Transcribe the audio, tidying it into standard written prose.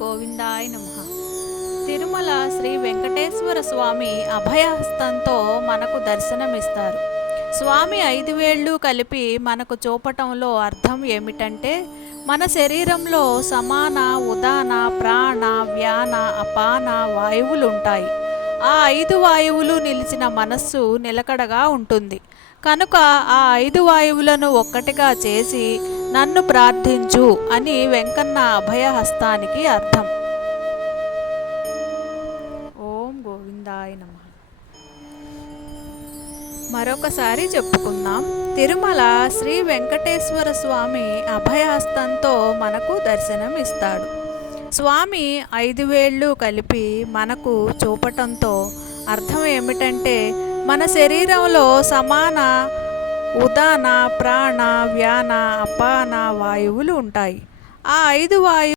గోవిందాయ నమః. తిరుమల శ్రీ వెంకటేశ్వర స్వామి అభయహస్తంతో మనకు దర్శనమిస్తారు. స్వామి 5 వేళ్ళు కలిపి మనకు చూపటంలో అర్థం ఏమిటంటే, మన శరీరంలో సమాన, ఉదాన, ప్రాణ, వ్యాన, అపాన వాయువులుంటాయి. ఆ 5 వాయువులు నిలిచిన మనస్సు నిలకడగా ఉంటుంది. కనుక ఆ 5 వాయువులను ఒక్కటిగా చేసి నన్ను ప్రార్థించు అని వెంకన్న అభయహస్తానికి అర్థం. ఓం గోవిందాయ నమః. మరొకసారి చెప్పుకుందాం. తిరుమల శ్రీ వెంకటేశ్వర స్వామి అభయహస్తంతో మనకు దర్శనం ఇస్తాడు. స్వామి 5 వేళ్ళు కలిపి మనకు చూపటంతో అర్థం ఏమిటంటే, మన శరీరంలో సమాన, ఉదాన, ప్రాణ, వ్యాన, అపాన వాయువులు ఉంటాయి. ఆ 5 వాయువులు